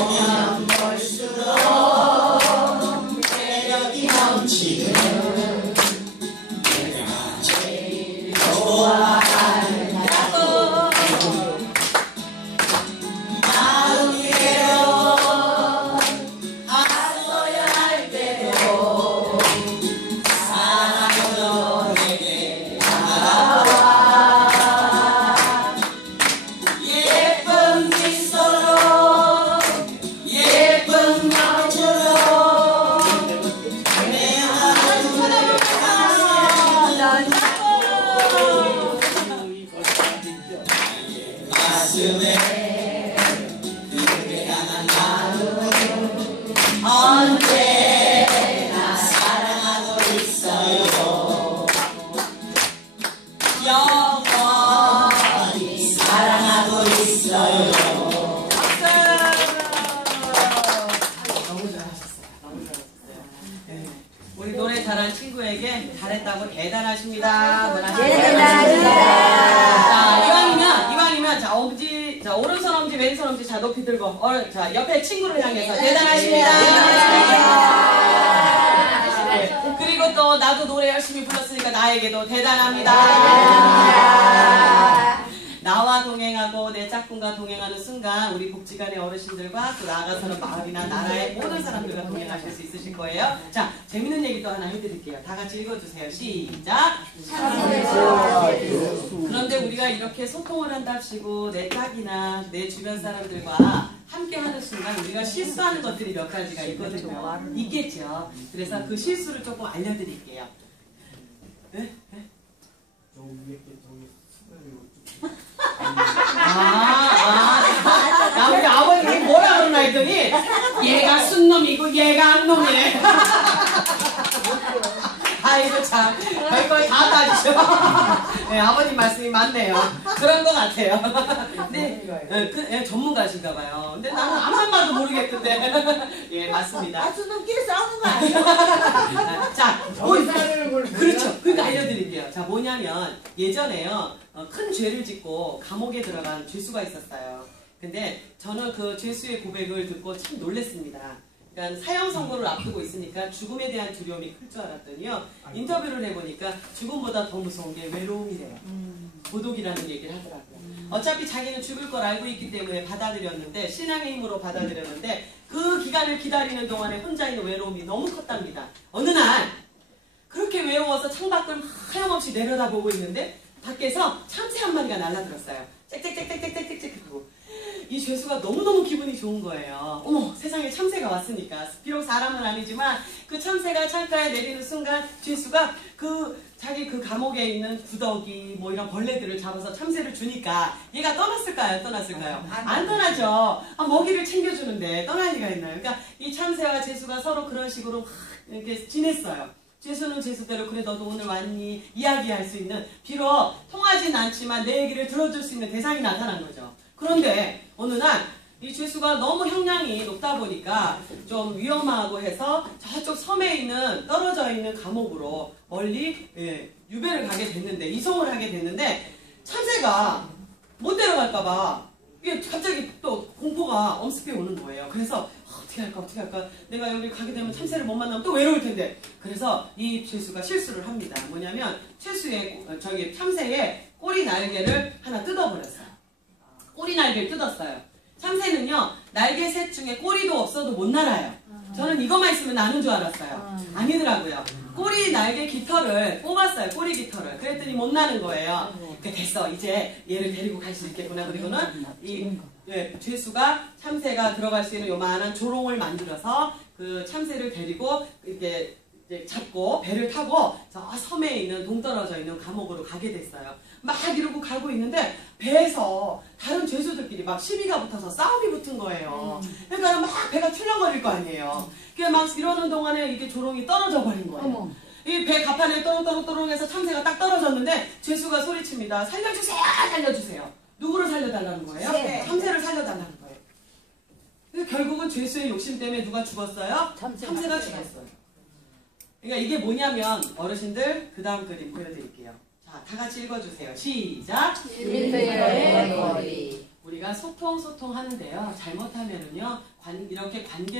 보면 볼수록 매력이 넘치는 내가 제일 좋아 있어요 너무 잘하셨어요. 너무 잘하셨어요. 네. 우리 노래 잘한 친구에게 잘했다고 대단하십니다. 대단하십니다. 자, 이왕이면, 이왕이면, 자, 엄지, 자, 오른손 엄지, 왼손 엄지, 자, 높이 들고, 어, 자, 옆에 친구를 향해서 대단하십니다. 네. 그리고 또, 나도 노래 열심히 불렀으니까 나에게도 대단합니다. 나와 동행하고 내 짝꿍과 동행하는 순간 우리 복지관의 어르신들과 또 나아가서는 마을이나 나라의 모든 사람들과 동행하실 수 있으실 거예요. 자, 재밌는 얘기 또 하나 해드릴게요. 다 같이 읽어주세요. 시작. 그런데 우리가 이렇게 소통을 한답시고 내 짝이나 내 주변 사람들과 함께 하는 순간 우리가 실수하는 것들이 몇 가지가 있거든요. 있겠죠. 그래서 그 실수를 조금 알려드릴게요. 네? 네? 아, 아, 나 우리 아버님이 뭐라 그러나 했더니 얘가 순놈이고 얘가 악놈이네. 아이고 참 별걸 다 따지죠. 네, 아버님 말씀이 맞네요. 그런 것 같아요. 네, 네, 그, 예, 전문가신가 봐요. 근데 나는 암만 봐도 모르겠던데. 예, 맞습니다. 가수님끼리 싸우는 거 아니에요? 아, 자, 뭐, 그렇죠. 그러니까 알려드릴게요. 자, 뭐냐면 예전에요 어, 큰 죄를 짓고 감옥에 들어간 죄수가 있었어요. 근데 저는 그 죄수의 고백을 듣고 참 놀랐습니다. 그러니까 사형 선고를 앞두고 있으니까 죽음에 대한 두려움이 클 줄 알았더니요 인터뷰를 해보니까 죽음보다 더 무서운 게 외로움이래요. 고독이라는 얘기를 하더라고요. 어차피 자기는 죽을 걸 알고 있기 때문에 받아들였는데 신앙의 힘으로 받아들였는데 그 기간을 기다리는 동안에 혼자 있는 외로움이 너무 컸답니다. 어느 날 그렇게 외로워서 창밖을 하염없이 내려다보고 있는데 밖에서 참새 한 마리가 날아들었어요. 짹짹짹짹짹짹짹 이 죄수가 너무너무 기분이 좋은 거예요. 어머 세상에 참새가 왔으니까 비록 사람은 아니지만 그 참새가 창가에 내리는 순간 죄수가 그 자기 그 감옥에 있는 구더기 뭐 이런 벌레들을 잡아서 참새를 주니까 얘가 떠났을까요? 떠났을까요? 안 떠나죠. 아, 먹이를 챙겨주는데 떠날 리가 있나요? 그러니까 이 참새와 죄수가 서로 그런 식으로 막 이렇게 지냈어요. 죄수는 죄수대로 그래 너도 오늘 왔니 이야기할 수 있는 비록 통하진 않지만 내 얘기를 들어줄 수 있는 대상이 나타난 거죠. 그런데 어느 날 이 죄수가 너무 형량이 높다 보니까 좀 위험하고 해서 저쪽 섬에 있는 떨어져 있는 감옥으로 멀리 예, 유배를 가게 됐는데 이송을 하게 됐는데 참새가 못 데려갈까봐 이게 갑자기 또 공포가 엄습해 오는 거예요. 그래서 어, 어떻게 할까 어떻게 할까 내가 여기 가게 되면 참새를 못 만나면 또 외로울 텐데 그래서 이 죄수가 실수를 합니다. 뭐냐면 죄수의 꼬- 어, 저기 참새의 꼬리 날개를 하나 뜯어버렸어요. 꼬리 날개를 뜯었어요. 참새는요 날개 셋 중에 꼬리도 없어도 못 날아요. 저는 이것만 있으면 나는 줄 알았어요. 아니더라고요. 꼬리 날개 깃털을 뽑았어요. 꼬리 깃털을. 그랬더니 못 나는 거예요. 그 됐어. 이제 얘를 데리고 갈 수 있겠구나. 그리고는 이 예, 죄수가 참새가 들어갈 수 있는 요만한 조롱을 만들어서 그 참새를 데리고 이렇게 이제 잡고 배를 타고 저 섬에 있는 동떨어져 있는 감옥으로 가게 됐어요. 막 이러고 가고 있는데 배에서 다른 죄수들끼리 막 시비가 붙어서 싸움이 붙은 거예요. 그러니까 막 배가 출렁거릴 거 아니에요. 그게 막 이러는 동안에 이게 조롱이 떨어져 버린 거예요. 이배 가판에 또롱또롱또롱해서 참새가 딱 떨어졌는데 죄수가 소리칩니다. 살려주세요, 살려주세요. 누구를 살려달라는 거예요? 새. 참새를 살려달라는 거예요. 그래서 결국은 죄수의 욕심 때문에 누가 죽었어요? 참새가. 참새가 죽었어요. 그러니까 이게 뭐냐면 어르신들 그 다음 그림 보여드릴게요. 자, 다 같이 읽어주세요. 시작. 우리가 소통 소통 하는데요. 잘못하면은요. 관, 이렇게 관계를